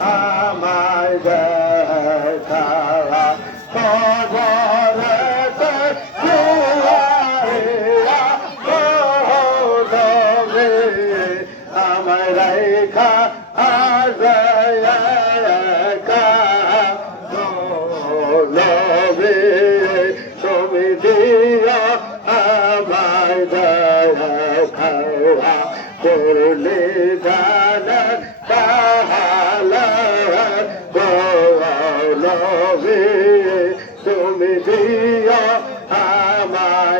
Ah.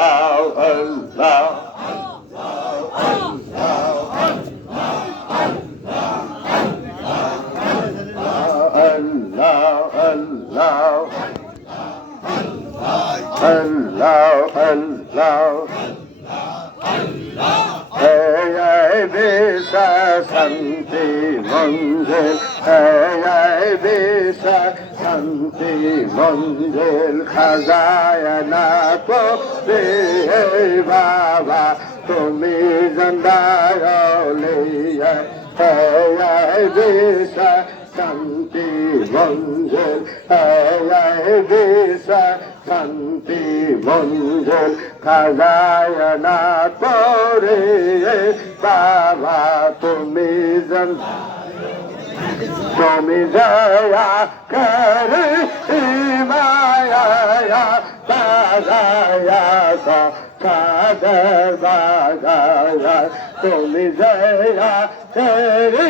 খাওয়া আল্লাহ Allah, Allah. Allah. Hey, bisa santi manzil. Hey, bisa manzil. Khazaya na ko hey baba. তুমি জন্দায়লিয়া hey, bisa শান্তি মঞ্জল আয় দিশা শান্তি মঞ্জল খাজায় না করে বাবা তুমি জন তুমি জয়া করে মায়া বাজায়া কাদের বাজায়া। তুমি জয়া করে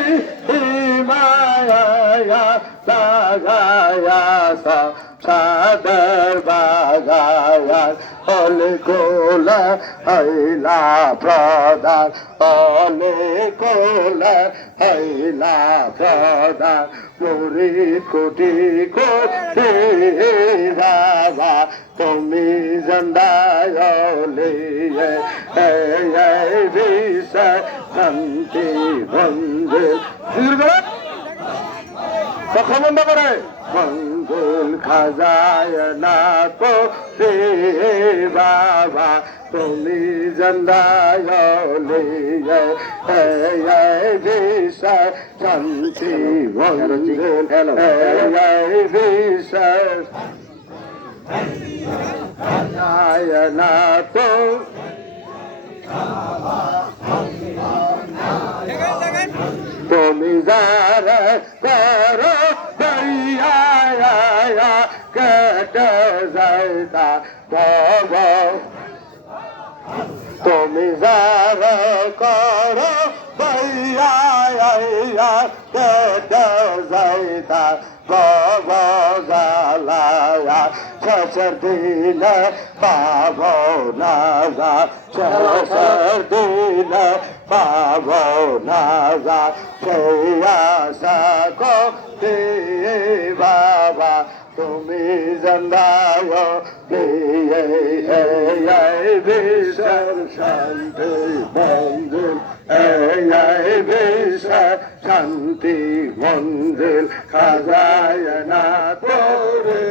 মায়া বাজায়া সাদর বাজায়া। অলে কোলা হইলা প্রদান অলে কোলা হইলা প্রদান মুড়ি কোটি কোটি বাবা তুমি জন্দায়লে বিষ শান্তি বন্ধু। কথা বন্ধ করে। মঙ্গল খাজায় না তো রে বাবা তুমি জন্দায়লে বিষ শান্তি বন্ধু বিষ খাজায় না তো তুমি যারা করো দইয়া কেট যাইতা তব তুমি যারা করো দইয়া কেট যাইতা তব জালায়া শেষের দিন পাব না যা, শেষের দিন পাব না জন্দায় বিশ্বর শান্তি মঞ্জুর এই বিশ্বর শান্তি মঞ্জিল খাজায় না তোরে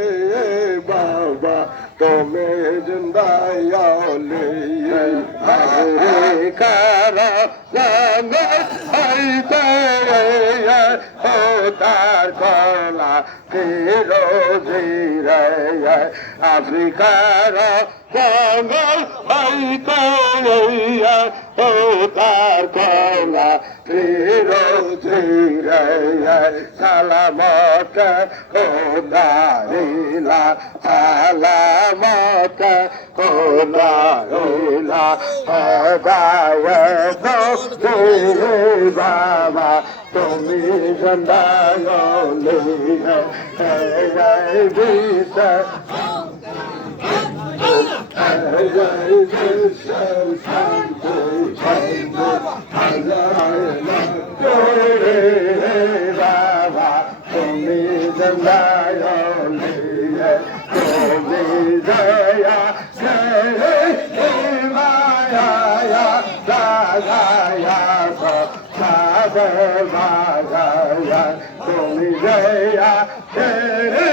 বাবা তুমি জিন্দায়ালে কারা হইতে ও তার কলা ফিরোজি রে আফ্রিকার জঙ্গল হইতে ও তার কলা ফিরোজি রে সালামত খোদারিলা সালামত খোদারিলা হদায়ত দে বাবা। তুমি বিষ বাবা তুমি জন্দায়লে তুমি করে মায়া দাগায়া মায়া তুমি দয়া করে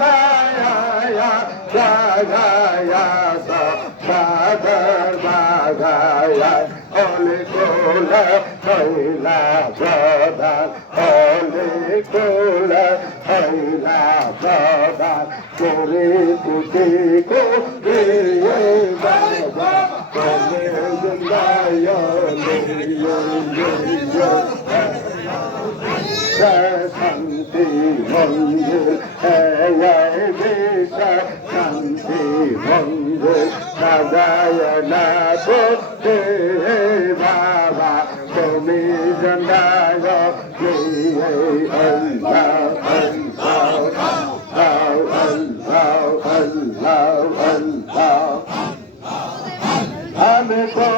মায়া দাগায়া সাদর মায়া অলি কোলা কইলা প্রধান, অলি কোলা কইলা প্রধান করে তুতে কো রে বাবা শান্তি মঞ্জুর শান্তি মঞ্জুর সাজায় না করতে বাবা তুমি জন্দায় আমি কোথা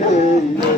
Yeah.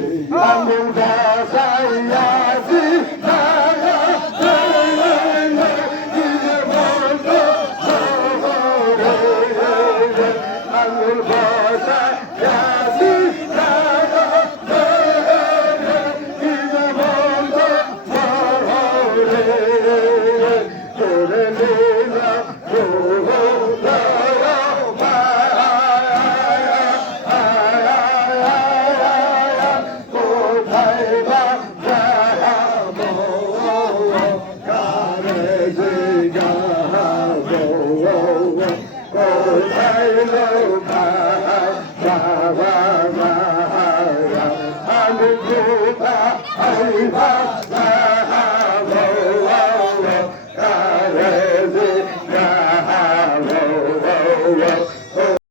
কোথায় লোকায়